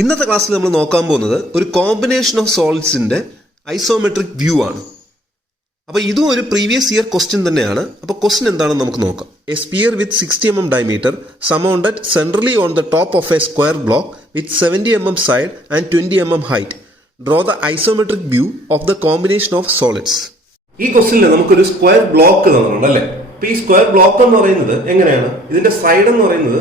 ഇന്നത്തെ ക്ലാസ്സിൽ നമ്മൾ നോക്കാൻ പോകുന്നത് ഒരു കോമ്പിനേഷൻ ഓഫ് സോളിഡ്സിന്റെ ഐസോമെട്രിക് വ്യൂ ആണ്. അപ്പോൾ ഇതും ഒരു പ്രീവിയസ് ഇയർ ക്വസ്റ്റ്യൻ തന്നെയാണ്. അപ്പോൾ ക്വസ്റ്റ്യൻ എന്താണെന്ന് നമുക്ക് നോക്കാം. A sphere with 60 mm diameter surmounted centrally on the top of a square block with 70 mm side and 20 mm height. Draw the isometric view of the combination of solids. ഈ ക്വസ്റ്റ്യനിൽ നമുക്കൊരു square block തന്നിട്ടുണ്ട് അല്ലേ. അപ്പോൾ ഈ square block എന്ന് പറയുന്നത് എങ്ങനെയാണ്? ഇതിന്റെ സൈഡ് എന്ന് പറയുന്നത്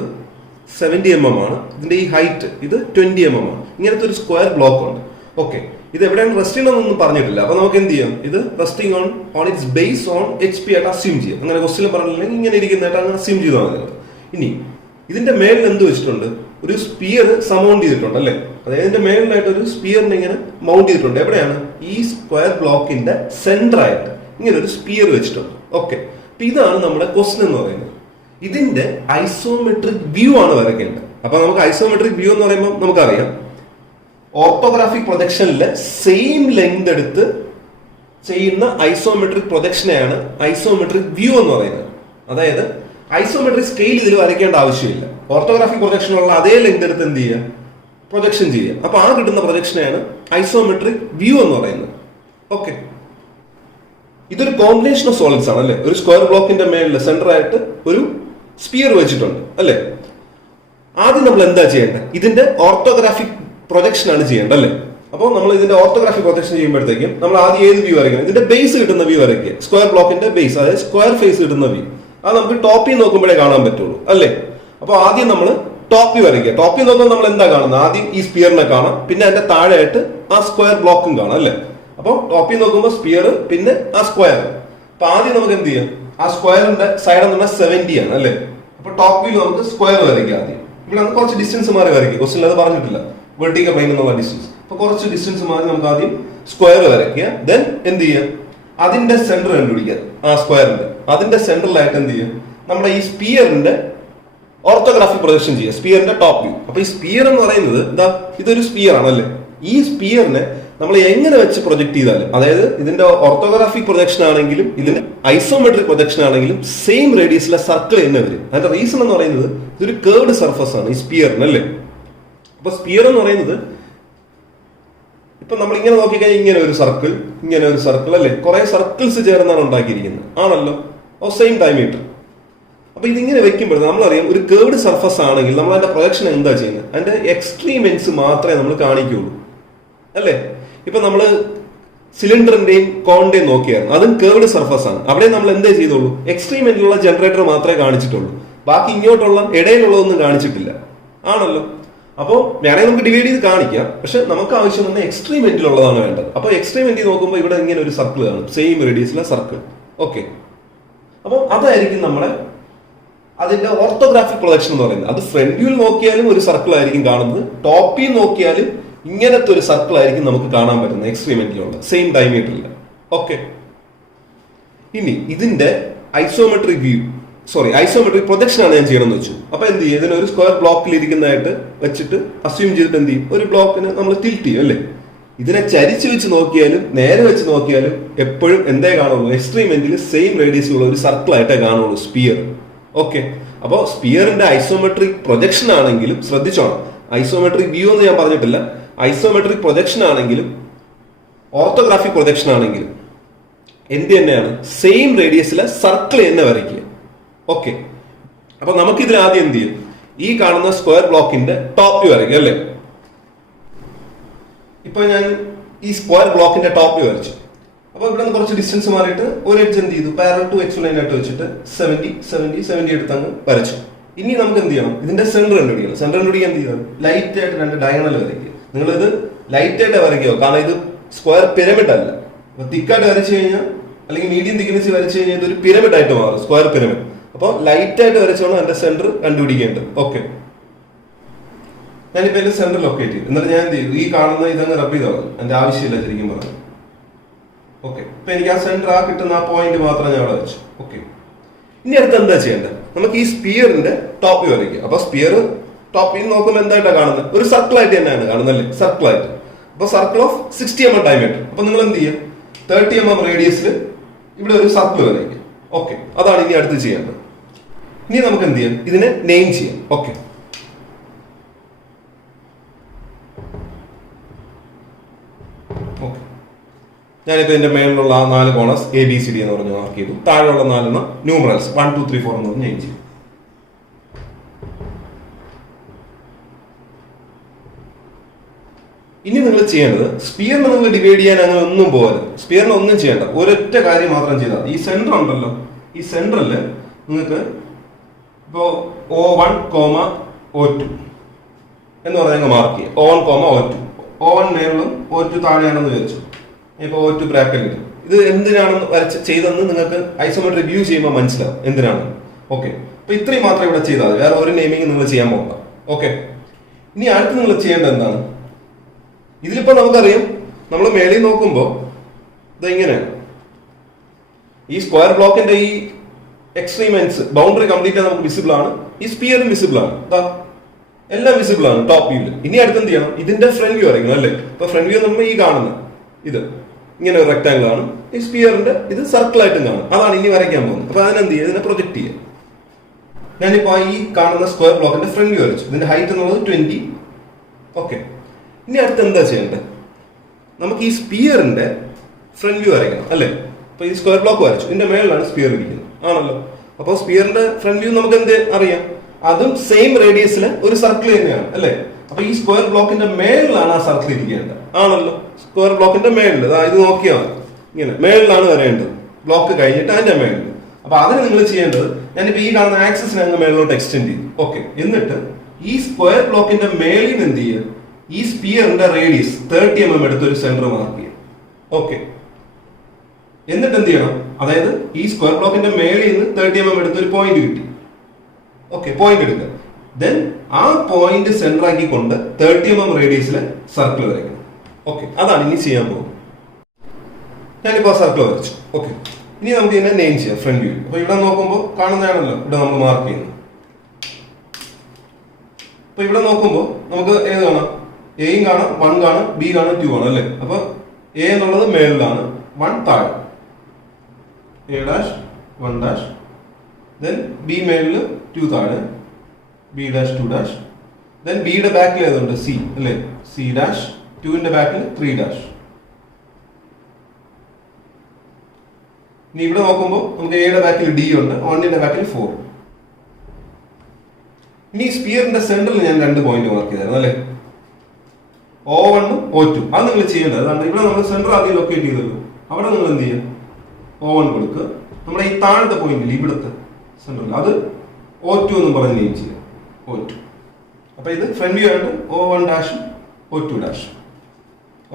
70 mm ആണ്, ഇതിന്റെ ഈ ഹൈറ്റ് ഇത് 20 mm ആണ്. ഇങ്ങനത്തെ ഒരു സ്ക്വയർ ബ്ലോക്ക് ഉണ്ട്. ഓക്കെ, ഇത് എവിടെയാണ് റെസ്റ്റിംഗ് ഒന്നും പറഞ്ഞിട്ടില്ല. അപ്പൊ നമുക്ക് എന്ത് ചെയ്യാം? ഇത് resting on its base on HP ആയിട്ട് അസ്യൂം ചെയ്യാം. അങ്ങനെ ക്വസ്റ്റ്യൻ പറഞ്ഞില്ലെങ്കിൽ ഇങ്ങനെ ഇരിക്കുന്നതായിട്ട് അങ്ങനെ അസ്യൂം ചെയ്താൽ മതി. ഇനി ഇതിന്റെ മേളിൽ എന്ത് വെച്ചിട്ടുണ്ട്? ഒരു സ്പിയർ സമൗണ്ട് ചെയ്തിട്ടുണ്ട് അല്ലെ. അതായത് ഇതിന്റെ മേളിലായിട്ട് ഒരു സ്പിയറിനെ ഇങ്ങനെ മൗണ്ട് ചെയ്തിട്ടുണ്ട്. എവിടെയാണ്? ഈ സ്ക്വയർ ബ്ലോക്കിന്റെ സെന്റർ ആയിട്ട് ഇങ്ങനെ ഒരു സ്പിയർ വെച്ചിട്ടുണ്ട്. ഓക്കെ, അപ്പൊ ഇതാണ് നമ്മുടെ ക്വസ്റ്റ്യൻ എന്ന് പറയുന്നത്. ഇതിന്റെ ഐസോമെട്രിക് വ്യൂ ആണ് വരയ്ക്കേണ്ടത്. അപ്പൊ നമുക്ക് ഐസോമെട്രിക് വ്യൂ എന്ന് പറയുമ്പോൾ നമുക്കറിയാം, ഓർത്തോഗ്രാഫിക് പ്രൊജക്ഷനിലെ സെയിം ലെങ്ത് എടുത്ത് ചെയ്യുന്ന ഐസോമെട്രിക് പ്രൊജക്ഷനെയാണ് ഐസോമെട്രിക് വ്യൂ എന്ന് പറയുന്നത്. അതായത് ഐസോമെട്രിക് സ്കെയിൽ ഇതിൽ വരയ്ക്കേണ്ട ആവശ്യമില്ല. ഓർത്തോഗ്രാഫിക് പ്രൊജക്ഷനുള്ള അതേ ലെങ്ത് എടുത്ത് എന്ത് ചെയ്യുക? പ്രൊജക്ഷൻ ചെയ്യുക. അപ്പൊ ആ കിട്ടുന്ന പ്രൊജക്ഷനെയാണ് ഐസോമെട്രിക് വ്യൂ എന്ന് പറയുന്നത്. ഓക്കെ, ഇതൊരു കോമ്പിനേഷൻ ഓഫ് സോളിഡ്സ് ആണ് അല്ലെ. ഒരു സ്ക്വയർ ബ്ലോക്കിന്റെ മേളിൽ സെന്റർ ആയിട്ട് ഒരു സ്പിയർ വെച്ചിട്ടുണ്ട് അല്ലെ. ആദ്യം നമ്മൾ എന്താ ചെയ്യേണ്ടത്? ഇതിന്റെ ഓർത്തോഗ്രാഫിക് പ്രൊജക്ഷൻ ആണ് ചെയ്യേണ്ടത് അല്ലെ. അപ്പോൾ നമ്മൾ ഇതിന്റെ ഓർത്തോഗ്രാഫിക് പ്രൊജക്ഷൻ ചെയ്യുമ്പോഴത്തേക്കും നമ്മൾ ആദ്യം ഏത് വ്യൂ വരയ്ക്കണം? ഇതിന്റെ ബേസ് കിട്ടുന്ന വ്യൂ വരയ്ക്കുക. സ്ക്വയർ ബ്ലോക്കിന്റെ ബേസ്, അതായത് സ്ക്വയർ ഫേസ് കിട്ടുന്ന വ്യൂ. അത് നമുക്ക് ടോപ്പിൽ നോക്കുമ്പോഴേ കാണാൻ പറ്റുള്ളൂ അല്ലെ. അപ്പോൾ ആദ്യം നമ്മൾ ടോപ്പിൽ വരയ്ക്കുക. ടോപ്പിൽ നോക്കുമ്പോൾ നമ്മൾ എന്താ കാണുന്നത്? ആദ്യം ഈ സ്പിയറിനെ കാണാം, പിന്നെ അതിന്റെ താഴെയായിട്ട് ആ സ്ക്വയർ ബ്ലോക്കും കാണാം അല്ലെ. അപ്പോൾ ടോപ്പിൽ നോക്കുമ്പോൾ സ്പിയർ, പിന്നെ ആ സ്ക്വയർ. അപ്പൊ ആദ്യം നമുക്ക് എന്ത് ചെയ്യാം? ആ സ്ക്വയറിന്റെ സൈഡ് എന്ന് പറഞ്ഞാൽ 70 ആണ് അല്ലെ. അപ്പൊ ടോപ്പിൽ നമുക്ക് സ്ക്വയർ വരയ്ക്കുക. ആദ്യം ഇവിടെ കുറച്ച് ഡിസ്റ്റൻസ് മാറി വരയ്ക്കുക. ക്വസ്റ്റ്യൻ അത് പറഞ്ഞിട്ടില്ല, വെർട്ടിക്കൽ പ്ലെയിൻ എന്നുള്ള ഡിസ്റ്റൻസ്. അപ്പൊ കുറച്ച് ഡിസ്റ്റൻസ് മാറി നമുക്ക് ആദ്യം സ്ക്വയർ വരയ്ക്കുക. ദെൻ എന്ത് ചെയ്യാം? അതിന്റെ സെന്റർ കണ്ടുപിടിക്കുക. ആ സ്ക്വയറിന്റെ അതിന്റെ സെന്ററിലായിട്ട് എന്ത് ചെയ്യാം? നമ്മുടെ ഈ സ്പിയറിന്റെ ഓർത്തോഗ്രാഫിക് പ്രൊജക്ഷൻ ചെയ്യുക, സ്പിയറിന്റെ ടോപ്പ് വ്യൂ. അപ്പൊ ഈ സ്പിയർ എന്ന് പറയുന്നത് എന്താ? ഇതൊരു സ്പിയർ ആണല്ലേ. ഈ സ്പിയറിനെ നമ്മൾ എങ്ങനെ വെച്ച് പ്രൊജക്ട് ചെയ്താലും, അതായത് ഇതിന്റെ ഓർത്തോഗ്രാഫിക് പ്രൊജക്ഷൻ ആണെങ്കിലും ഇതിന്റെ ഐസോമെട്രിക് പ്രൊജക്ഷൻ ആണെങ്കിലും സെയിം റേഡിയസിലെ സർക്കിൾ തന്നെ വരും. അതിന്റെ റീസൺ എന്ന് പറയുന്നത് ഇതൊരു കേർവ്ഡ് സർഫസ് ആണ് ഈ സ്പിയറിന് അല്ലേ. അപ്പൊ സ്പിയർ എന്ന് പറയുന്നത് ഇപ്പൊ നമ്മൾ ഇങ്ങനെ നോക്കിക്കഴിഞ്ഞാൽ ഇങ്ങനെ ഒരു സർക്കിൾ, ഇങ്ങനെ ഒരു സർക്കിൾ അല്ലെ. കുറെ സർക്കിൾസ് ചേർന്നാണ് ഉണ്ടാക്കിയിരിക്കുന്നത് ആണല്ലോ, സെയിം ഡയമീറ്റർ. അപ്പൊ ഇതിങ്ങനെ വെക്കുമ്പോൾ നമ്മളറിയാം ഒരു കേർവ്ഡ് സർഫസ് ആണെങ്കിൽ നമ്മൾ അതിന്റെ പ്രൊജക്ഷൻ എന്താ ചെയ്യുന്നത്? അതിന്റെ എക്സ്ട്രീം എൻഡ്സ് മാത്രമേ നമ്മൾ കാണിക്കുള്ളൂ അല്ലേ. ഇപ്പൊ നമ്മള് സിലിണ്ടറിന്റെയും കോണിന്റെയും നോക്കിയായിരുന്നു, അതും കേർവ്ഡ് സർഫസ് ആണ്. അവിടെ നമ്മൾ എന്തേ ചെയ്തോളൂ? എക്സ്ട്രീം എൻഡിലുള്ള ജനറേറ്റർ മാത്രമേ കാണിച്ചിട്ടുള്ളൂ, ബാക്കി ഇങ്ങോട്ടുള്ള ഇടയിലുള്ളതൊന്നും കാണിച്ചിട്ടില്ല ആണല്ലോ. അപ്പോൾ വേണമെങ്കിൽ നമുക്ക് ഡിവൈഡ് ചെയ്ത് കാണിക്കാം, പക്ഷെ നമുക്ക് ആവശ്യം തന്നെ എക്സ്ട്രീം എൻഡിലുള്ളതാണ് വേണ്ടത്. അപ്പൊ എക്സ്ട്രീം എൻഡിൽ നോക്കുമ്പോൾ ഇവിടെ ഇങ്ങനെ ഒരു സർക്കിൾ കാണും, സെയിം റേഡിയസിലെ സർക്കിൾ. ഓക്കെ, അപ്പോൾ അതായിരിക്കും നമ്മുടെ അതിന്റെ ഓർത്തോഗ്രാഫിക് പ്രൊജക്ഷൻ എന്ന് പറയുന്നത്. അത് ഫ്രണ്ട് വ്യൂവിൽ നോക്കിയാലും ഒരു സർക്കിൾ ആയിരിക്കും കാണുന്നത്, ടോപ്പിൽ നോക്കിയാലും ഇങ്ങനത്തെ ഒരു സർക്കിൾ ആയിരിക്കും നമുക്ക് കാണാൻ പറ്റുന്നത് എക്സ്ട്രീം എൻഡിലുള്ള സെയിം ഡയമീറ്ററിൽ. ഓക്കെ, ഇനി ഇതിന്റെ ഐസോമെട്രിക് പ്രൊജക്ഷൻ ആണ് ഞാൻ ചെയ്യണമെന്ന് വെച്ചു. അപ്പൊ എന്ത് ചെയ്യും? ഇതിനൊരു സ്ക്വയർ ബ്ലോക്കിൽ ഇരിക്കുന്നതായിട്ട് വെച്ചിട്ട് അസ്യൂം ചെയ്തിട്ട് എന്ത് ചെയ്യും? ഒരു ബ്ലോക്കിന് നമ്മൾ ടിൽറ്റ് ചെയ്യും അല്ലേ. ഇതിനെ ചരിച്ച് വെച്ച് നോക്കിയാലും നേരെ വെച്ച് നോക്കിയാലും എപ്പോഴും എന്തേ കാണുള്ളൂ? എക്സ്ട്രീം എൻഡിൽ സെയിം റേഡിയസിലുള്ള ഒരു സർക്കിൾ ആയിട്ടേ കാണുള്ളൂ സ്പിയർ. ഓക്കെ, അപ്പോൾ സ്പിയറിന്റെ ഐസോമെട്രിക് പ്രൊജക്ഷൻ ആണെങ്കിലും ശ്രദ്ധിച്ചോണം, ഐസോമെട്രിക് വ്യൂ എന്ന് ഞാൻ പറഞ്ഞിട്ടില്ല. ഐസോമെട്രിക് പ്രൊജക്ഷൻ ആണെങ്കിലും ഓർത്തോഗ്രാഫിക് പ്രൊജക്ഷൻ ആണെങ്കിലും എന്ത് തന്നെയാണ്? സെയിം റേഡിയസിലെ സർക്കിൾ തന്നെ വരയ്ക്കുക. ഓക്കെ, അപ്പൊ നമുക്ക് ഇതിൽ ആദ്യം എന്ത് ചെയ്യും? ഈ കാണുന്ന സ്ക്വയർ ബ്ലോക്കിന്റെ ടോപ്പ് വരയ്ക്കുക അല്ലേ. ഇപ്പൊ ഞാൻ ഈ സ്ക്വയർ ബ്ലോക്കിന്റെ ടോപ്പ് വരച്ചു. അപ്പൊ ഇവിടെ നിന്ന് കുറച്ച് ഡിസ്റ്റൻസ് മാറിയിട്ട് ഒരു എഡ്ജ് എന്ത് ചെയ്തു? പാരലൽ ടു എക്സ് ലൈൻ ആയിട്ട് വെച്ചിട്ട് 70 എടുത്ത് അങ്ങ് വരച്ചു. ഇനി നമുക്ക് എന്ത് ചെയ്യണം? ഇതിന്റെ സെന്റർ കണ്ടുപിടിക്കണം. സെന്റർ കണ്ടുപിടിക്കാൻ എന്ത് ചെയ്യണം? ലൈറ്റ് ആയിട്ട് രണ്ട് ഡയഗണൽ വരയ്ക്കുക. നിങ്ങൾ ഇത് ലൈറ്റ് ആയിട്ട് വരയ്ക്കുക, കാരണം ഇത് സ്ക്വയർ പിരമിഡ് അല്ല. അപ്പൊ തിക്കായിട്ട് വരച്ചു കഴിഞ്ഞാൽ, അല്ലെങ്കിൽ മീഡിയം തിക്നെസ് വരച്ചു കഴിഞ്ഞാൽ ഇതൊരു പിരമിഡ് ആയിട്ട് മാറും, സ്ക്വയർ പിരമിഡ്. അപ്പൊ ലൈറ്റ് ആയിട്ട് വരച്ചോണം എന്റെ സെന്റർ കണ്ടുപിടിക്കേണ്ടത്. ഓക്കെ, ഞാനിപ്പോ എന്റെ സെന്റർ ലൊക്കേറ്റ് ചെയ്തു. എന്നിട്ട് ഞാൻ എന്ത് ചെയ്തു? ഈ കാണുന്ന ഇതങ്ങ് റബ് ചെയ്ത് കളഞ്ഞു, എന്റെ ആവശ്യമില്ല ശരിക്കും പറഞ്ഞു. ഓക്കെ, ഇപ്പൊ എനിക്ക് ആ സെന്റർ കിട്ടുന്ന ആ പോയിന്റ് മാത്രം ഞാൻ അവിടെ വെച്ചു. ഓക്കെ, ഇനി അടുത്ത് എന്താ ചെയ്യേണ്ടത്? നമുക്ക് ഈ സ്പിയറിന്റെ ടോപ്പ് വരയ്ക്കുക. അപ്പൊ സ്പിയർ ടോപ്പിൽ നോക്കുമ്പോൾ എന്തായിട്ടാണ് കാണുന്നത്? ഒരു സർക്കിൾ ആയിട്ട് തന്നെയാണ് കാണുന്നത് അല്ലേ, സർക്കിൾ ആയിട്ട്. അപ്പൊ സർക്കിൾ ഓഫ് 60 mm ഡയമീറ്റർ. അപ്പൊ നിങ്ങൾ എന്ത് ചെയ്യുക? 30 mm റേഡിയസിൽ ഇവിടെ ഒരു സർക്കിൾ വരയ്ക്കുക. ഓക്കെ, അതാണ് ഇനി അടുത്ത് ചെയ്യേണ്ടത്. ഇനി നമുക്ക് എന്ത് ചെയ്യാം? ഇതിനെ നെയിം ചെയ്യാം. ഓക്കെ, ഞാനിപ്പോൾ ഇതിന്റെ മേളിലുള്ള ആ 4 കോണസ് ABCD എന്ന് പറഞ്ഞ് മാർക്ക് ചെയ്തു. താഴെയുള്ള 4 ന്യൂമറൽസ് 1 2 3 4 എന്ന് പറഞ്ഞ് ചെയ്യും. ഇനി നിങ്ങൾ ചെയ്യേണ്ടത് സ്പിയറിനെ നിങ്ങൾ ഡിവൈഡ് ചെയ്യാൻ അങ്ങനെ ഒന്നും പോകരുത്. സ്പിയറിനെ ഒന്നും ചെയ്യേണ്ട, ഒരൊറ്റ കാര്യം മാത്രം ചെയ്താൽ ഈ സെന്റർ ഉണ്ടല്ലോ, ഈ സെന്ററിൽ നിങ്ങൾക്ക് ഇപ്പോൾ O1, O2 എന്ന് പറഞ്ഞാൽ മാർക്ക് ചെയ്യുക. O1, O2. O1 മേളിലും O2 താഴെയാണെന്ന് വിചാരിച്ചു. ഇപ്പോൾ O2 ബ്രാക്കറ്റിൽ ഇത് എന്തിനാണെന്ന് ചെയ്തെന്ന് നിങ്ങൾക്ക് ഐസോമെട്രിക് വ്യൂ ചെയ്യുമ്പോൾ മനസ്സിലാവും എന്തിനാണ്. ഓക്കെ, അപ്പൊ ഇത്രയും മാത്രം ഇവിടെ ചെയ്താൽ മതി, വേറെ ഒരു നെയിമിങ് നിങ്ങൾ ചെയ്യാൻ പോകണ്ട. ഓക്കെ, ഇനി അടുത്ത് നിങ്ങൾ ചെയ്യേണ്ടത് എന്താണ്? ഇതിലിപ്പോ നമുക്കറിയാം, നമ്മൾ മേളിൽ നോക്കുമ്പോൾ ഇത് ഇങ്ങനെയാണ്. ഈ സ്ക്വയർ ബ്ലോക്കിന്റെ ഈ എക്സ്ട്രീം എൻഡ്സ് ബൗണ്ടറി കംപ്ലീറ്റ് നമുക്ക് വിസിബിൾ ആണ്. ഈ സ്പിയറും വിസിബിൾ ആണ്, എല്ലാം വിസിബിൾ ആണ് ടോപ്പ് വ്യൂവിൽ. ഇനി അടുത്ത് എന്ത് ചെയ്യണം? ഇതിന്റെ ഫ്രണ്ട് വ്യൂ വരയ്ക്കണം അല്ലേ? ഇപ്പൊ ഫ്രണ്ട് വ്യൂ നമ്മൾ ഈ കാണുന്നത് ഇത് ഇങ്ങനെ ഒരു റെക്ടാങ്കിൾ ആണ്. ഈ സ്പിയറിന്റെ ഇത് സർക്കിൾ ആയിട്ടും കാണും. അതാണ് ഇനി വരയ്ക്കാൻ പോകുന്നത്. അപ്പൊ അതിനെന്ത് ചെയ്യുക? ഇതിനെ പ്രൊജക്ട് ചെയ്യുക. ഞാനിപ്പോ ഈ കാണുന്ന സ്ക്വയർ ബ്ലോക്കിന്റെ ഫ്രണ്ട് വ്യൂ വരച്ചു. ഇതിന്റെ ഹൈറ്റ് എന്നുള്ളത് 20. ഓക്കെ, ഇനി അടുത്ത് എന്താ ചെയ്യേണ്ടത്? നമുക്ക് ഈ സ്പിയറിന്റെ ഫ്രണ്ട് വ്യൂ വരയ്ക്കണം അല്ലേ? അപ്പൊ ഈ സ്ക്വയർ ബ്ലോക്ക് വരച്ചു, ഇതിന്റെ മേളിലാണ് സ്പിയർ ഇരിക്കുന്നത് ആണല്ലോ. അപ്പോൾ സ്പിയറിന്റെ ഫ്രണ്ട് വ്യൂ നമുക്ക് എന്ത് അറിയാം? അതും സെയിം റേഡിയസിലെ ഒരു സർക്കിൾ തന്നെയാണ് അല്ലേ? അപ്പൊ ഈ സ്ക്വയർ ബ്ലോക്കിന്റെ മേളിലാണ് ആ സർക്കിൾ ഇരിക്കേണ്ടത് ആണല്ലോ. സ്ക്വയർ ബ്ലോക്കിന്റെ മേളിൽ ഇത് നോക്കിയാൽ മതി, ഇങ്ങനെ മേളിലാണ് വരേണ്ടത്. ബ്ലോക്ക് കഴിഞ്ഞിട്ട് അതിന്റെ മേളിൽ. അപ്പൊ അതിന് നിങ്ങൾ ചെയ്യേണ്ടത്, ഞാനിപ്പോ ഈ കാണുന്ന ആക്സിസിനെ അങ്ങ് മേളിലോട്ട് എക്സ്റ്റെൻഡ് ചെയ്തു. ഓക്കെ, എന്നിട്ട് ഈ സ്ക്വയർ ബ്ലോക്കിന്റെ മേളിൽ നിന്ന് എന്ത് ചെയ്യുക? ഈ സ്പിയറിന്റെ റേഡിയസ് 30 mm എടുത്ത് ഒരു സെന്റർ മാർക്ക് ചെയ്യുക. ഓക്കെ, എന്നിട്ട് എന്ത് ചെയ്യണം? അതായത് ഈ സ്ക്വയർ ബ്ലോക്കിന്റെ മേളിൽ നിന്ന് 30 mm എടുത്ത് ഒരു പോയിന്റ് കിട്ടി. ഓക്കെ, പോയിന്റ് എടുക്കുക. ദെൻ ആ പോയിന്റ് സെന്റർ ആക്കിക്കൊണ്ട് 30 mm റേഡിയസിലെ സർക്കിൾ വരയ്ക്കണം. ഓക്കെ, അതാണ് ഇനി ചെയ്യാൻ പോകുന്നത്. ഞാനിപ്പോ സർക്കിൾ വരച്ചു. ഓക്കെ, ഇനി നമുക്ക് ഇതിനെ നെയിം ചെയ്യാം ഫ്രണ്ട് വ്യൂ. അപ്പൊ ഇവിടെ നോക്കുമ്പോൾ കാണുന്നതാണല്ലോ ഇവിടെ നമ്മൾ മാർക്ക് ചെയ്യുന്നത്. അപ്പൊ ഇവിടെ നോക്കുമ്പോൾ നമുക്ക് ഏത് കാണാം? എയും കാണാം, 1 കാണാം, B കാണാം, 2 കാണാം അല്ലേ? അപ്പൊ A എന്നുള്ളത് മേളിലാണ്, 1 താഴെ, A', 1', then B മേളില്, 2 താഴെ, B', 2', then B യുടെ ബാക്കിൽ ഏതുണ്ട്? C അല്ലേ? C', 2 ന്റെ ബാക്കിൽ 3'. ഇനി ഇവിടെ നോക്കുമ്പോൾ നമുക്ക് A യുടെ ബാക്കിൽ D ഉണ്ട്, 1 ന്റെ ബാക്കിൽ 4. ഇനി സ്പിയറിന്റെ സെന്ററിൽ ഞാൻ 2 പോയിന്റ് മാർക്ക് ചെയ്തായിരുന്നു അല്ലേ? O1 O2. അത് നിങ്ങൾ ചെയ്യേണ്ടത് അതാണ്. ഇവിടെ നമ്മൾ സെന്റർ ആദ്യം ലൊക്കേറ്റ് ചെയ്തല്ലോ, അവിടെ നിങ്ങൾ എന്ത് ചെയ്യുക? O1 കൊടുക്കുക. നമ്മുടെ ഈ താഴത്തെ പോയിന്റിൽ ഇവിടുത്തെ സെന്ററിൽ അത് O2 എന്ന് പറഞ്ഞ് നെയിം ചെയ്യുക. O2. അപ്പൊ ഇത് ഫ്രണ്ട് വ്യൂ ആയിട്ട് O1', O2'.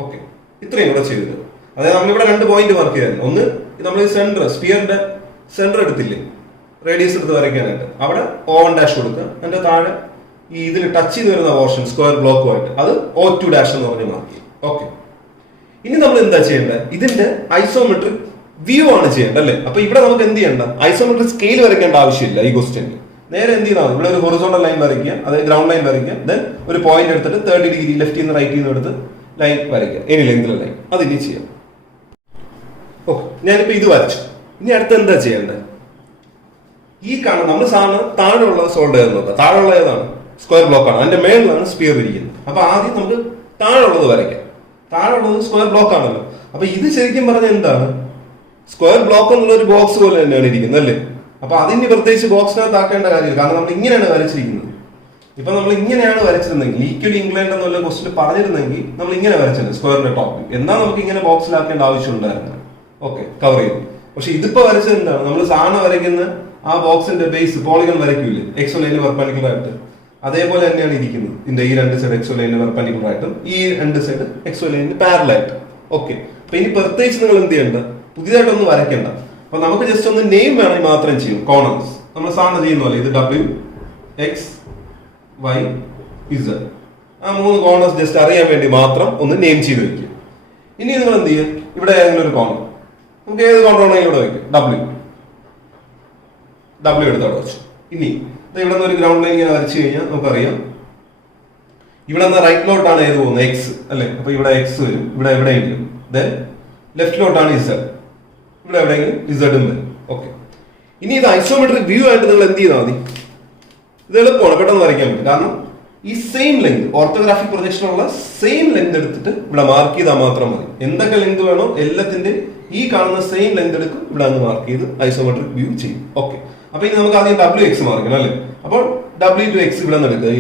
ഓക്കെ, ഇത്രയും കൂടെ ചെയ്തിട്ട് അതായത് നമ്മളിവിടെ 2 പോയിന്റ് മാർക്ക് ചെയ്തായിരുന്നു. ഒന്ന് നമ്മൾ സെന്റർ, സ്പിയറിന്റെ സെന്റർ എടുത്തില്ലേ, റേഡിയസ് എടുത്ത് വരയ്ക്കാനായിട്ട്, അവിടെ O1' കൊടുക്കുക. അതിന്റെ താഴെ ഈ ഇതിൽ ടച്ച് ചെയ്ത് വരുന്ന പോർഷൻ സ്ക്വയർ ബ്ലോക്കുമായിട്ട് അത് O2' എന്ന് പറഞ്ഞ് മാർക്ക് ചെയ്യും. ഓക്കെ, ഇനി നമ്മൾ എന്താ ചെയ്യേണ്ടത്? ഇതിന്റെ ഐസോമെട്രിക് വ്യൂ ആണ് ചെയ്യേണ്ടത് അല്ലേ? അപ്പൊ ഇവിടെ നമുക്ക് എന്ത് ചെയ്യണ്ട? ഐസോമെട്രിക് സ്കെയിൽ വരയ്ക്കേണ്ട ആവശ്യമില്ല ഈ ക്വസ്റ്റ്യനിൽ. നേരെ എന്ത് ചെയ്താൽ ഇവിടെ ഒരു ഹൊറിസോണ്ടൽ ലൈൻ വരയ്ക്കുക, അതായത് ഗ്രൗണ്ട് ലൈൻ വരയ്ക്കുക. ദെൻ ഒരു പോയിന്റ് എടുത്തിട്ട് 30 ഡിഗ്രി ലെഫ്റ്റിൽ നിന്ന് റൈറ്റിൽ നിന്ന് എടുത്ത് ലൈൻ വരയ്ക്കുക, എനി ലെങ്തിലുള്ള ലൈൻ. അത് ഇനി ചെയ്യാം. ഓക്കെ, ഞാനിപ്പോ ഇത് വരച്ചു. ഇനി അടുത്ത് എന്താ ചെയ്യേണ്ടത്? ഈ കാണുന്ന നമ്മൾ സാധാരണ താഴെയുള്ള സോൾഡ് ചെയ്ത് നോക്കാം. താഴെയുള്ള ഏതാണ്? സ്ക്വയർ ബ്ലോക്ക് ആണ്, അതിന്റെ മേളിലാണ് സ്പിയർ ഇരിക്കുന്നത്. അപ്പൊ ആദ്യം നമുക്ക് താഴെയുള്ളത് വരയ്ക്കാം. താഴെയുള്ളത് സ്ക്വയർ ബ്ലോക്ക് ആണല്ലോ. അപ്പൊ ഇത് ശരിക്കും പറഞ്ഞാൽ എന്താണ്? സ്ക്വയർ ബ്ലോക്ക് എന്നുള്ള ഒരു ബോക്സ് പോലെ തന്നെയാണ് ഇരിക്കുന്നത് അല്ലേ? അപ്പൊ അതിന് പ്രത്യേകിച്ച് ബോക്സിനകത്ത് ആക്കേണ്ട കാര്യമില്ല, കാരണം നമ്മൾ ഇങ്ങനെയാണ് വരച്ചിരിക്കുന്നത്. ഇപ്പൊ നമ്മൾ ഇങ്ങനെയാണ് വരച്ചിരുന്നെങ്കിൽ, ഈക്വലി ഇംഗ്ലണ്ട് എന്നുള്ള ക്വസ്റ്റിൽ പറഞ്ഞിരുന്നെങ്കിൽ നമ്മൾ ഇങ്ങനെ വരച്ചത് സ്ക്വയറിന്റെ ടോപ്പ്. എന്നാൽ നമുക്ക് ഇങ്ങനെ ബോക്സിലാക്കേണ്ട ആവശ്യം ഉണ്ടായിരുന്നു. ഓക്കെ, കവർ ചെയ്തു. പക്ഷെ ഇതിപ്പോ വരച്ചത് എന്താണ്? നമ്മൾ സാധാരണ വരയ്ക്കുന്ന ആ ബോക്സിന്റെ ബേസ് പോളിഗൺ വരയ്ക്കൂലേ, എക്സോ ലൈനിന് പെർപെൻഡിക്കുലർ ആയിട്ട്, അതേപോലെ തന്നെയാണ് ഇരിക്കുന്നത്. ഇതിന്റെ ഈ 2 സൈഡ് എക്സോ ലൈനിന് പെർപെൻഡിക്കുലർ ആയിട്ടും ഈ 2 സൈഡ് എക്സോ ലൈനിന് പാരലൽ ആയിട്ട്. ഓക്കെ, അപ്പൊ ഇനി പ്രത്യേകിച്ച് നിങ്ങൾ എന്ത് ചെയ്യേണ്ട? പുതിയതായിട്ടൊന്നും വരയ്ക്കണ്ട. അപ്പൊ നമുക്ക് ജസ്റ്റ് ഒന്ന് നെയിം വേണമെങ്കിൽ മാത്രം ചെയ്യും. കോർണേഴ്സ് നമ്മൾ സാധാരണ ചെയ്യുന്ന പോലെ ഇത് W, X, Y, Z, ആ 3 കോർണേഴ്സ് ജസ്റ്റ് അറിയാൻ വേണ്ടി മാത്രം ഒന്ന് നെയിം ചെയ്ത് വെക്കുക. ഇനി നിങ്ങൾ എന്ത് ചെയ്യുക? ഇവിടെ ഏതെങ്കിലും ഒരു കോർണർ, നമുക്ക് ഏത് കോർണർ ആണെങ്കിൽ ഇവിടെ വയ്ക്കും. W എടുത്ത് അവിടെ വെച്ചു. ഇനി ഇവിടെ നിന്ന് ഒരു ഗ്രൗണ്ട് ലൈൻ ഇങ്ങനെ വരച്ചു കഴിഞ്ഞാൽ നമുക്കറിയാം ഇവിടെ നിന്ന് റൈറ്റിലോട്ടാണ് ഏത് പോകുന്നത്? X അല്ലെ? അപ്പൊ ഇവിടെ X വരും, ഇവിടെ എവിടെയെങ്കിലും. ദെൻ ലെഫ്റ്റിലോട്ടാണ് Z, ഇവിടെ എവിടെയെങ്കിലും Z വരും. ഓക്കെ, ഇനി ഇത് ഐസോമെട്രിക് വ്യൂ ആയിട്ട് നിങ്ങൾ എന്ത് ചെയ്താൽ മതി? ഇത് എളുപ്പമാണ്, പെട്ടെന്ന് വരയ്ക്കാൻ പറ്റും. കാരണം ഈ സെയിം ലെങ്ത് ഓർത്തോഗ്രാഫിക് പ്രൊജക്ഷനുള്ള സെയിം ലെങ്ത് എടുത്തിട്ട് ഇവിടെ മാർക്ക് ചെയ്താൽ മാത്രം മതി. എന്തൊക്കെ ലെങ്ത് വേണോ എല്ലാത്തിന്റെ ഈ കാണുന്ന സെയിം ലെങ്ത് എടുക്കും, ഇവിടെ അങ്ങ് മാർക്ക് ചെയ്ത് ഐസോമെട്രിക് വ്യൂ ചെയ്യും. ഓക്കെ, അപ്പൊ ഇനി നമുക്ക് ആദ്യം WX മാർക്കണം അല്ലേ. അപ്പോൾ W2X ഇവിടെ നിന്ന് എടുക്കുക.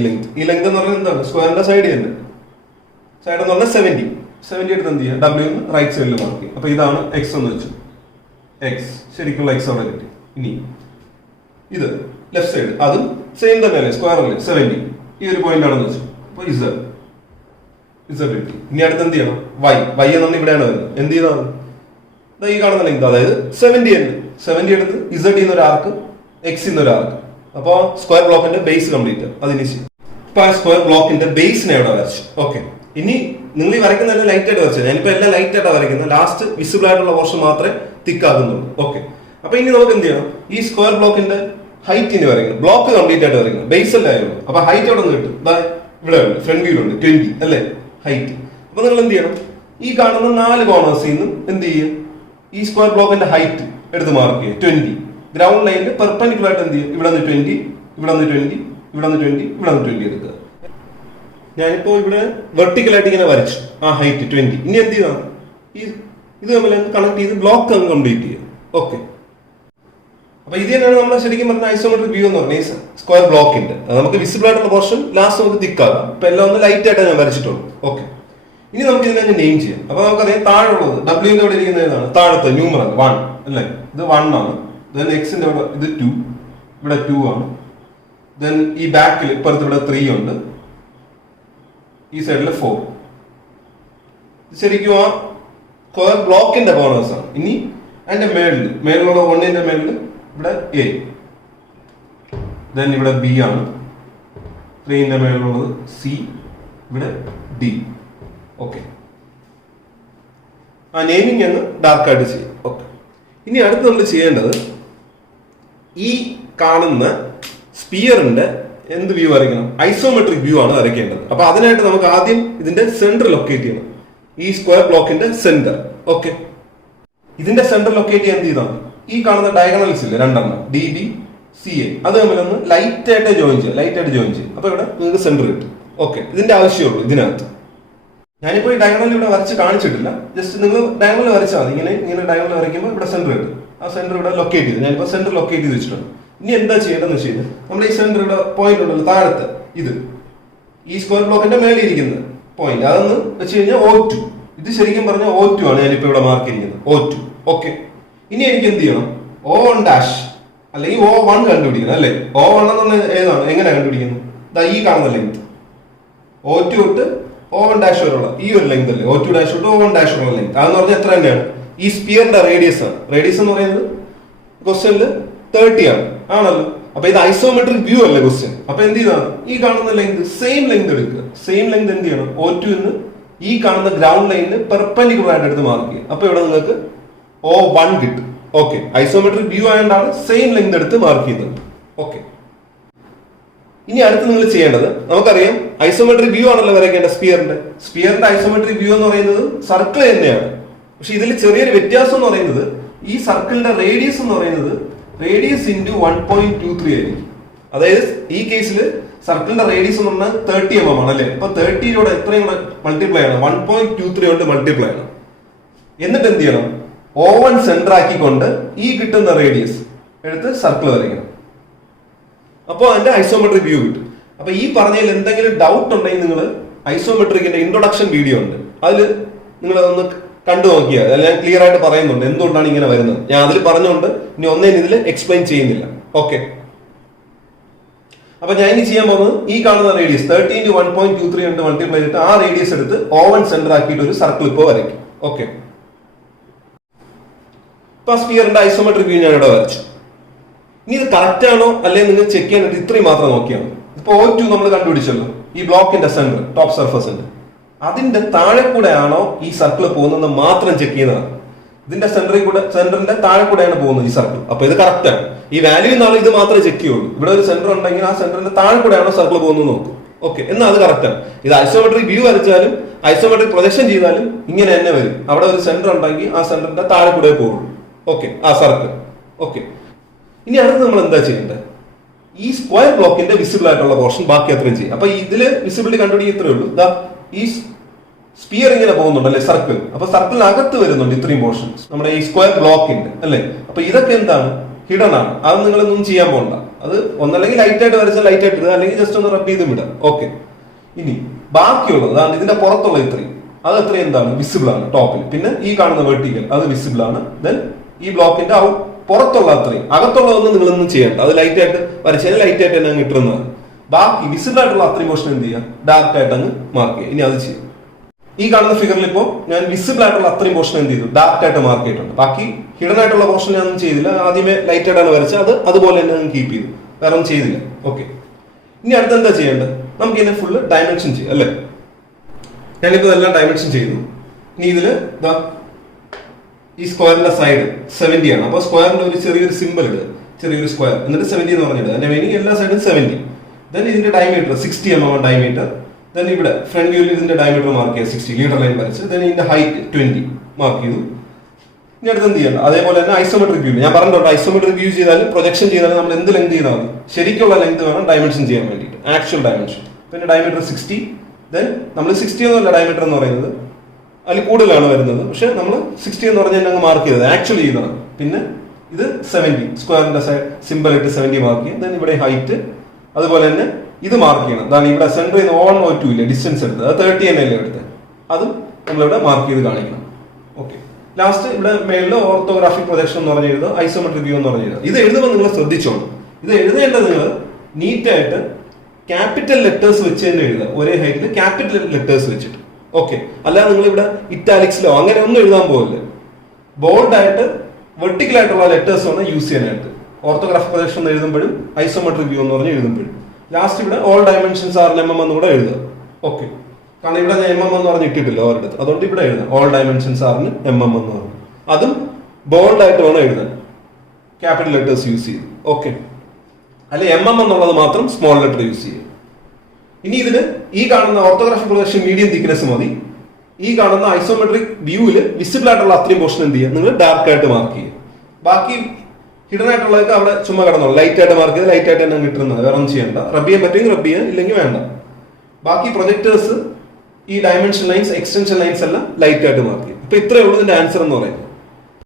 ഈ ലെങ്ത് എന്ന് പറഞ്ഞാൽ എന്താണ്? സ്ക്വയറിന്റെ സൈഡ് തന്നെ. സൈഡ് എന്ന് പറഞ്ഞാൽ 70 എടുത്ത് എന്ത് ചെയ്യുക? W റൈറ്റ് സൈഡിൽ മാർക്ക് ചെയ്യും. അപ്പൊ ഇതാണ് X എന്ന് വെച്ചു. X ശരിക്കുള്ള X അവിടെ കിട്ടി. ഇനി ഇത് ലെഫ്റ്റ് സൈഡ്, അതും സെയിം തന്നെയല്ലേ, സ്ക്വയർ അല്ലേ, 70. ഈ ഒരു പോയിന്റ് ആണെന്ന് വെച്ചു. അപ്പൊ Z കിട്ടി. ഇനി അടുത്ത് എന്ത് ചെയ്യണം? Y എന്ന് ഇവിടെയാണ് വരുന്നത്. എന്ത് ചെയ്താണ്? ഈ കാണുന്ന ലെങ്ത്, അതായത് 70 തന്നെ. 70 എടുത്ത് Z ഒരു ആർക്ക്, X ഒരു ആർക്ക്. അപ്പൊ സ്ക്വയർ ബ്ലോക്കിന്റെ ബേസ് കംപ്ലീറ്റ്. അതിന് ഇപ്പൊ സ്ക്വയർ ബ്ലോക്കിന്റെ ബേസിനെ അവിടെ വരച്ചു. ഓക്കെ, ഇനി നിങ്ങൾ ഈ വരയ്ക്കുന്ന ലൈറ്റ് ആയിട്ട് വരച്ചത്. ഞാനിപ്പോ എല്ലാം ലൈറ്റ് ആയിട്ടാണ് വരയ്ക്കുന്നത്. ലാസ്റ്റ് വിസിബിൾ ആയിട്ടുള്ള പോർഷൻ മാത്രമേ തിക്കാകുന്നുള്ളൂ. ഓക്കെ, അപ്പൊ ഇനി നമുക്ക് എന്ത് ചെയ്യണം? ഈ സ്ക്വയർ ബ്ലോക്കിന്റെ ഹൈറ്റിന് വരയ്ക്കണം. ബ്ലോക്ക് കംപ്ലീറ്റ് ആയിട്ട് വരയ്ക്കണം. ബേസ് അല്ലേ ആയുള്ളൂ. അപ്പൊ ഹൈറ്റ് അവിടെ നിന്ന് കിട്ടും. ഇവിടെ ഉണ്ട്, ഫ്രണ്ട് വ്യൂലുണ്ട് 20 അല്ലേ ഹൈറ്റ്. അപ്പൊ നിങ്ങൾ എന്ത് ചെയ്യണം? ഈ കാണുന്ന 4 കോർണേഴ്സിൽ നിന്നും എന്ത് ചെയ്യും? ഈ സ്ക്വയർ ബ്ലോക്കിന്റെ ഹൈറ്റ് എടുത്ത് മാർക്ക് ചെയ്യുക 20. ഗ്രൗണ്ട് ലൈനിൽ പെർപെൻഡിക്കുലർ ആയിട്ട് എന്ത് ചെയ്യും? ഇവിടെ നിന്ന് 20, ഇവിടെ നിന്ന് 20, ഇവിടെ നിന്ന് 20, ഇവിടെ നിന്ന് 20 എടുക്കുക. ഞാനിപ്പോ ഇവിടെ വെർട്ടിക്കലായിട്ട് ഇങ്ങനെ വരച്ചു ആ ഹൈറ്റ് 20. ഇനി എന്ത് ചെയ്യണം? ഇത് തമ്മിൽ കണക്ട് ചെയ്ത് ബ്ലോക്ക് അങ്ങ് കംപ്ലീറ്റ് ചെയ്യുക. ഓക്കെ, അപ്പൊ ഇത് തന്നെയാണ് നമ്മൾ ശരിക്കും പറഞ്ഞ ഐസോമെട്രിക് വ്യൂ എന്ന് പറഞ്ഞാൽ സ്ക്വയർ ബ്ലോക്കിന്റെ. നമുക്ക് വിസിബിൾ ആയിട്ടുള്ള പോർഷൻ ലാസ്റ്റ് നമുക്ക് തിക്കാകാം. ഇപ്പൊ എല്ലാം ഒന്ന് ലൈറ്റ് ആയിട്ട് ഞാൻ വരച്ചിട്ടുള്ളൂ. ഓക്കെ, ഇനി നമുക്ക് ഇതിനെ നെയിം ചെയ്യാം. അപ്പൊ നമുക്കറിയാം താഴെയുള്ളത് W ന്റെ അവിടെ ഇരിക്കുന്ന ഏതാണ്? താഴത്തെ ന്യൂമറൽ 1 അല്ലേ. ഇത് 1 ആണ്. ദെൻ എക്സിന്റെ അവിടെ ഇത് 2, ഇവിടെ 2 ആണ്. ദെൻ ഈ ബാക്കിൽ ഇപ്പുറത്ത് ഇവിടെ 3 ഉണ്ട്. ഈ സൈഡിൽ 4. ശരിക്കും ആ സ്ക്വയർ ബ്ലോക്കിന്റെ കോർണേഴ്സ് ആണ്. ഇനി അതിന്റെ മേളിലുള്ള 1ന്റെ മേളിൽ ഇവിടെ A, ദെൻ ഇവിടെ B ആണ്. 3ന്റെ മേളിലുള്ളത് C, ഇവിടെ D. ഓക്കെ, ആ നെയിമിംഗ് അങ്ങ് ഡാർക്ക് ആയിട്ട് ചെയ്യും. ഓക്കെ, ഇനി അടുത്ത് നമ്മൾ ചെയ്യേണ്ടത് ഈ കാണുന്ന സ്പിയറിന്റെ എന്ത് വ്യൂ വരയ്ക്കണം? ഐസോമെട്രിക് വ്യൂ ആണ് വരയ്ക്കേണ്ടത്. അപ്പൊ അതിനായിട്ട് നമുക്ക് ആദ്യം ഇതിന്റെ സെന്റർ ലൊക്കേറ്റ് ചെയ്യണം. ഈ സ്ക്വയർ ബ്ലോക്കിന്റെ സെന്റർ. ഓക്കെ, ഇതിന്റെ സെന്റർ ലൊക്കേറ്റ് ചെയ്യാൻ എന്ത് ചെയ്താൽ ഈ കാണുന്ന ഡയഗണൽസ് ഇല്ലേ 2 DB CA, അത് തമ്മിലൊന്ന് ലൈറ്റ് ആയിട്ട് ജോയിൻ ചെയ്യും. അപ്പൊ ഇവിടെ നിങ്ങൾക്ക് സെന്റർ കിട്ടും. ഓക്കെ, ഇതിന്റെ ആവശ്യമുള്ളൂ ഇതിനകത്ത്. ഞാനിപ്പോ ഈ ഡയഗണൽ ഇവിടെ വരച്ച് കാണിച്ചിട്ടില്ല. ജസ്റ്റ് നിങ്ങൾ ഡയഗണൽ വരച്ചാൽ മതി. ഇങ്ങനെ ഡയഗണൽ വരയ്ക്കുമ്പോൾ ഇവിടെ സെന്റർ കിട്ടും. ആ സെന്റർ ഇവിടെ ലൊക്കേറ്റ് ചെയ്ത് ഞാനിപ്പോ സെന്റർ ലൊക്കേറ്റ് ചെയ്ത് വെച്ചിട്ടുണ്ട്. ഇനി എന്താ ചെയ്യേണ്ടതെന്ന് വെച്ച് കഴിഞ്ഞാൽ നമ്മൾ ഈ സെന്റർ ഇവിടെ പോയിന്റ് ഉണ്ടല്ലോ താഴത്തെ, ഇത് ഈ സ്ക്വയർ ബ്ലോക്കിന്റെ മേലെ ഇരിക്കുന്ന പോയിന്റ്, അതൊന്ന് വെച്ച് കഴിഞ്ഞാൽ O2. ഇത് ശരിക്കും പറഞ്ഞാൽ O2 ആണ്. ഞാനിപ്പോ ഇവിടെ മാർക്ക് ചെയ്തിരിക്കുന്നത് O2. ഓക്കെ, ഇനി എനിക്ക് എന്ത് ചെയ്യണം? O1' അല്ലെങ്കിൽ O1 കണ്ടുപിടിക്കണം അല്ലേ. O1 എന്ന് പറഞ്ഞാൽ ഏതാണ്? എങ്ങനെ കണ്ടുപിടിക്കുന്നത്? ഈ കാണുന്ന ലെങ്ത് O2 തൊട്ട് O1' വരെയുള്ള ഈ ഒരു ലെങ്ത് അല്ലേ. O2' തൊട്ട് O1' വരെയുള്ള ലെങ്ത് അതെന്ന് പറഞ്ഞാൽ എത്ര തന്നെയാണ്? ഈ സ്പിയറിന്റെ റേഡിയസ് ആണ്. റേഡിയസ് എന്ന് പറയുന്നത് ക്വസ്റ്റ്യനിൽ 30 ആണ് ആണല്ലോ. അപ്പൊ ഇത് ഐസോമെട്രിക് വ്യൂ അല്ലേ ക്വസ്റ്റ്യൻ. അപ്പൊ എന്ത് ചെയ്താണ്? ഈ കാണുന്ന ലെങ്ത് സെയിം ലെങ്ത് എടുക്കുക. സെയിം ലെങ്ത് എന്ത് ചെയ്യണം? O2 ന്ന് ഈ കാണുന്ന ഗ്രൗണ്ട് ലൈനിന് പെർപെൻഡിക്കുലർ ആയിട്ട് എടുത്ത് മാർക്ക് ചെയ്യുക. അപ്പൊ ഇവിടെ നിങ്ങൾക്ക് O1 കിട്ടും. ഓക്കെ, ഐസോമെട്രിക് വ്യൂ ആയതുകൊണ്ടാണ് സെയിം ലെങ്ത് എടുത്ത് മാർക്ക് ചെയ്യുന്നത്. ഓക്കെ, ഇനി അടുത്ത് നിങ്ങൾ ചെയ്യേണ്ടത്, നമുക്കറിയാം ഐസോമെട്രിക് വ്യൂ ആണല്ലോ വരയ്ക്കേണ്ട സ്പിയറിന്റെ ഐസോമെട്രിക് വ്യൂ എന്ന് പറയുന്നത് സർക്കിൾ തന്നെയാണ്. പക്ഷെ ഇതിൽ ചെറിയൊരു വ്യത്യാസം എന്ന് പറയുന്നത് ഈ സർക്കിളിന്റെ റേഡിയസ് എന്ന് പറയുന്നത് റേഡിയസ് ഇൻറ്റു 1.23 ആയിരിക്കും. അതായത് ഈ കേസിൽ സർക്കിളിന്റെ റേഡിയസ് എന്ന് പറഞ്ഞാൽ 30 mm ആണ് അല്ലേ. അപ്പൊ 30 എത്രയും മൾട്ടിപ്ലൈ ആണ്? 1.23 കൊണ്ട് മൾട്ടിപ്ലൈ ആണ്. എന്നിട്ട് എന്ത് ചെയ്യണം? O1 സെന്റർ ആക്കിക്കൊണ്ട് ഈ കിട്ടുന്ന റേഡിയസ് എടുത്ത് സർക്കിൾ വരയ്ക്കണം. അപ്പോൾ അതിന്റെ ഐസോമെട്രിക് വ്യൂ കിട്ടും. അപ്പൊ ഈ പറഞ്ഞതിൽ എന്തെങ്കിലും ഡൗട്ട് ഉണ്ടെങ്കിൽ നിങ്ങൾ ഐസോമെട്രിക്കിന്റെ ഇൻട്രൊഡക്ഷൻ വീഡിയോ ഉണ്ട്, അതിൽ നിങ്ങൾ ഒന്ന് കണ്ടു നോക്കിയാൽ ഞാൻ ക്ലിയർ ആയിട്ട് പറയുന്നുണ്ട് എന്തുകൊണ്ടാണ് ഇങ്ങനെ വരുന്നത്. ഞാൻ അതിൽ പറഞ്ഞുകൊണ്ട് ഇനി ഒന്നേലും ഇതിൽ എക്സ്പ്ലെയിൻ ചെയ്യുന്നില്ല. ഓക്കെ, അപ്പൊ ഞാൻ ഇനി ചെയ്യാൻ പോകുന്നത് ഈ കാണുന്ന റേഡിയസ് 30 × 1.23 കൊണ്ട് മൾട്ടിപ്ലൈ ചെയ്തിട്ട് ആ റേഡിയസ് എടുത്ത് O1 സെന്റർ ആക്കിയിട്ട് ഒരു സർക്കിൾ ഇപ്പോൾ വരയ്ക്കും. ഓക്കെ, ഇപ്പൊ സ്പിയറിന്റെ ഐസോമെട്രിക് വ്യൂ ഞാൻ ഇവിടെ വരച്ചു. ഇനി ഇത് കറക്റ്റ് ആണോ അല്ലെങ്കിൽ നിങ്ങൾ ചെക്ക് ചെയ്യാനായിട്ട് ഇത്രയും മാത്രം നോക്കിയാൽ മതി. ഇപ്പൊ O2 നമ്മൾ കണ്ടുപിടിച്ചല്ലോ, ഈ ബ്ലോക്കിന്റെ സെന്റർ ടോപ്പ് സർഫസ് ഉണ്ട്, അതിന്റെ താഴെ കൂടെ ആണോ ഈ സർക്കിൾ പോകുന്നത് മാത്രം ചെക്ക് ചെയ്യുന്നതാണ്. ഇതിന്റെ സെന്ററിന്റെ താഴെ കൂടെയാണ് പോകുന്നത് ഈ സർക്കിൾ. അപ്പൊ ഇത് കറക്റ്റ് ആണ്. ഈ വാല്യൂ എന്നാലും ഇത് മാത്രമേ ചെക്ക് ചെയ്യുള്ളൂ. ഇവിടെ ഒരു സെന്റർ ഉണ്ടെങ്കിൽ ആ സെന്ററിന്റെ താഴെ കൂടെയാണോ സർക്കിൾ പോകുന്നത് നോക്കും. ഓക്കെ, എന്നാൽ അത് കറക്റ്റ് ആണ്. ഇത് ഐസോമെട്രിക് വ്യൂ വരച്ചാലും ഐസോമെട്രിക് പ്രൊജക്ഷൻ ചെയ്താലും ഇങ്ങനെ തന്നെ വരും. അവിടെ ഒരു സെന്റർ ഉണ്ടെങ്കിൽ ആ സെന്ററിന്റെ താഴെ കൂടെ പോകുള്ളൂ. ഓക്കെ, ആ സർക്കിൾ. ഓക്കെ, ഇനി അടുത്ത് നമ്മൾ എന്താ ചെയ്യേണ്ടത്? ഈ സ്ക്വയർ ബ്ലോക്കിന്റെ വിസിബിൾ ആയിട്ടുള്ള പോർഷൻ ബാക്കി അത്രയും ചെയ്യും. അപ്പൊ ഇതില് വിസിബിലിറ്റി കണ്ടുപിടിക്കുക ഇത്രേ ഉള്ളൂ. ഈ സ്പിയർ ഇങ്ങനെ പോകുന്നുണ്ട് അല്ലെ, സർക്കിൾ. അപ്പൊ സർക്കിളിനകത്ത് വരുന്നുണ്ട് ഇത്രയും പോർഷൻസ് നമ്മുടെ ഈ സ്ക്വയർ ബ്ലോക്കിന്റെ അല്ലെ. അപ്പൊ ഇതൊക്കെ എന്താണ്, ഹിഡൻ ആണ്. അത് നിങ്ങളൊന്നും ചെയ്യാൻ പോകണ്ട. അത് ഒന്നല്ലെങ്കിൽ ലൈറ്റ് ആയിട്ട് വരച്ചാൽ ലൈറ്റ് ആയിട്ട് ഇടുക, അല്ലെങ്കിൽ ജസ്റ്റ് ഒന്ന് റബ്ബ് ചെയ്ത് വിടുക. ഓക്കെ. ഇനി ബാക്കിയുള്ളത് അതാണ് ഇതിന്റെ പുറത്തുള്ള ഇത്രയും, അത് അത്രയും എന്താണ്, വിസിബിൾ ആണ് ടോപ്പിൽ. പിന്നെ ഈ കാണുന്ന വെർട്ടിക്കൽ അത് വിസിബിൾ ആണ്. ദെൻ ഈ ബ്ലോക്കിന്റെ പുറത്തുള്ള അത്രയും, അകത്തുള്ളതൊന്നും നിങ്ങളൊന്നും ചെയ്യണ്ട. അത് ലൈറ്റ് ആയിട്ട് വരച്ചാൽ ലൈറ്റ് ആയിട്ട് തന്നെ അങ്ങ് ഇട്ടുന്നതാണ്. ബാക്കി വിസിബിൾ ആയിട്ടുള്ള അത്രയും പോർഷൻ എന്ത് ചെയ്യുക, ഡാർക്ക് ആയിട്ട് അങ്ങ് മാർക്ക് ചെയ്യുക. ഇനി അത് ചെയ്യും. ഈ കാണുന്ന ഫിഗറിൽ ഇപ്പോൾ ഞാൻ വിസിബിൾ ആയിട്ടുള്ള അത്രയും പോർഷൻ എന്ത് ചെയ്തു, ഡാർക്ക് ആയിട്ട് മാർക്ക് ചെയ്തിട്ടുണ്ട്. ബാക്കി ഹിഡൻ ആയിട്ടുള്ള പോർഷൻ ഞാൻ ഒന്നും ചെയ്തില്ല. ആദ്യമേ ലൈറ്റ് ആയിട്ടാണ് വരച്ചത്, അത് അതുപോലെ തന്നെ കീപ്പ് ചെയ്തു, വേറെ ഒന്നും ചെയ്തില്ല. ഓക്കെ. ഇനി അടുത്ത് എന്താ ചെയ്യേണ്ടത്, നമുക്ക് ഇതിനെ ഫുള്ള് ഡയമെൻഷൻ ചെയ്യാം അല്ലേ. ഞാനിപ്പോൾ എല്ലാം ഡയമെൻഷൻ ചെയ്തു. ഇനി ഇതില് ഈ സ്ക്വയറിന്റെ സൈഡ് 70 ആണ്. അപ്പൊ സ്ക്വയറിന്റെ ഒരു ചെറിയൊരു സിമ്പിൾ ഇടുക, ചെറിയൊരു സ്ക്വയർ, എന്നിട്ട് 70 എന്ന് പറഞ്ഞിടുക. അതിന്റെ മീനിങ് എല്ലാ സൈഡും 70. ദെൻ ഇതിന്റെ ഡയമീറ്റർ 60 mm ഡയമീറ്റർ. ദെൻ ഇവിടെ ഫ്രണ്ട് വ്യൂവിൽ ഇതിന്റെ ഡയമീറ്റർ മാർക്ക് ചെയ്യുക 60, ലീഡർ ലൈൻ വരച്ച്. ദെൻ ഇതിന്റെ ഹൈറ്റ് 20 മാർക്ക് ചെയ്തു. ഇനി അടുത്ത് എന്ത് ചെയ്യണം, അതേപോലെ തന്നെ ഐസോമെട്രിക് വ്യൂ. ഞാൻ പറഞ്ഞിട്ടുണ്ട്, ഐസോമെട്രിക് വ്യൂ ചെയ്താലും പ്രൊജക്ഷൻ ചെയ്താലും നമ്മൾ എന്ത് ലെങ്ത് ചെയ്താൽ മതി, ശരിക്കുള്ള ലെങ്ത് വേണം ഡയമെൻഷൻ ചെയ്യാൻ വേണ്ടിയിട്ട്, ആക്ച്വൽ ഡയമെൻഷൻ. പിന്നെ ഡയമീറ്റർ 60. ദെൻ നമ്മൾ 60 ഒന്നുമല്ല ഡയമീറ്റർ എന്ന് പറയുന്നത്, അതിൽ കൂടുതലാണ് വരുന്നത്. പക്ഷെ നമ്മൾ 60 എന്ന് പറഞ്ഞാൽ അങ്ങ് മാർക്ക് ചെയ്തത് ആക്ച്വലി ചെയ്തതാണ്. പിന്നെ ഇത് 70, സ്ക്വയറിന്റെ സിമ്പിൾ ഇട്ട് 70 മാർക്ക് ചെയ്യും. ദെൻ ഇവിടെ ഹൈറ്റ്, അതുപോലെ തന്നെ ഇത് മാർക്ക് ചെയ്യണം. അതാണ് ഇവിടെ സെന്ററിൽ നിന്ന് 1 ഇല്ല ഡിസ്റ്റൻസ് എടുത്തത്, അത് 30 തന്നെ അല്ലേ എടുത്തത്, അതും നമ്മളിവിടെ മാർക്ക് ചെയ്ത് കാണിക്കണം. ഓക്കെ. ലാസ്റ്റ് ഇവിടെ മേളിൽ ഓർത്തോഗ്രാഫിക് പ്രൊജക്ഷൻ എന്ന് പറഞ്ഞ് എഴുതുക, ഐസോമെട്രിക് വ്യൂ എന്ന് പറഞ്ഞ് എഴുതുക. ഇത് എഴുതുമ്പോൾ നിങ്ങൾ ശ്രദ്ധിച്ചോണം, ഇത് എഴുതേണ്ടത് നിങ്ങൾ നീറ്റായിട്ട് ക്യാപിറ്റൽ ലെറ്റേഴ്സ് വെച്ച് തന്നെ എഴുതുക, ഒരേ ഹൈറ്റിൽ ക്യാപിറ്റൽ ലെറ്റേഴ്സ് വെച്ചിട്ട്. ഓക്കെ. അല്ലാതെ നിങ്ങൾ ഇവിടെ ഇറ്റാലിക്സിലോ അങ്ങനെ ഒന്നും എഴുതാൻ പോകില്ല. ബോൾഡായിട്ട് വെർട്ടിക്കൽ ആയിട്ടുള്ള ലെറ്റേഴ്സ് ആണ് യൂസ് ചെയ്യാനായിട്ട് ഓർത്തോഗ്രാഫിക് പ്രൊജക്ഷൻ എന്ന് എഴുതുമ്പോഴും ഐസോമെട്രിക് വ്യൂ എന്ന് പറഞ്ഞ് എഴുതുമ്പോഴും. ലാസ്റ്റ് ഇവിടെ ഓൾ ഡയമെൻഷൻസ് ആർ mm എന്ന് കൂടെ എഴുതുക. ഓക്കെ. കാരണം ഇവിടെ ഞാൻ mm എന്ന് പറഞ്ഞ് ഇട്ടിട്ടില്ല അവരുടെ അടുത്ത്, അതുകൊണ്ട് ഇവിടെ എഴുതാം ഓൾ ഡയമെൻഷൻസ് ആറിന് mm എന്ന് പറഞ്ഞു. അതും ബോൾഡ് ആയിട്ട് വേണം എഴുതാൻ, ക്യാപിറ്റൽ ലെറ്റേഴ്സ് യൂസ് ചെയ്ത്. ഓക്കെ. അല്ലെ mm എന്നുള്ളത് മാത്രം സ്മോൾ ലെറ്റർ യൂസ് ചെയ്യുക. ഇനി ഇതിന് ഈ കാണുന്ന ഓർത്തോഗ്രാഫിക് പ്രൊജക്ഷൻ മീഡിയം തിക്നെസ് മതി. ഈ കാണുന്ന ഐസോമെട്രിക് വ്യൂവിൽ വിസിബിൾ ആയിട്ടുള്ള അത്രയും പോർഷൻ എന്ത് ചെയ്യുക, നിങ്ങൾ ഡാർക്ക് ആയിട്ട് മാർക്ക് ചെയ്യുക. ബാക്കി ഹിഡൻ ആയിട്ടുള്ളതൊക്കെ അവിടെ ചുമ്മാ കിടന്നോളൂ, ലൈറ്റ് ആയിട്ട് മാർക്ക് ചെയ്ത് ലൈറ്റ് ആയിട്ട് തന്നെ കിട്ടുന്നത്, വേറെ ഒന്നും ചെയ്യണ്ട. റബ്ബ് ചെയ്യാൻ പറ്റുമെങ്കിൽ റബ്ബ് ചെയ്യാൻ, ഇല്ലെങ്കിൽ വേണ്ട. ബാക്കി പ്രൊജക്ടേഴ്സ് ഈ ഡയമെൻഷൻ ലൈൻസ്, എക്സ്റ്റൻഷൻ ലൈൻസ് എല്ലാം ലൈറ്റ് ആയിട്ട് മാർക്ക് ചെയ്യും. ഇപ്പൊ ഇത്രയേ ഉള്ളൂ ഇതിന്റെ ആൻസർ എന്ന് പറയുന്നത്.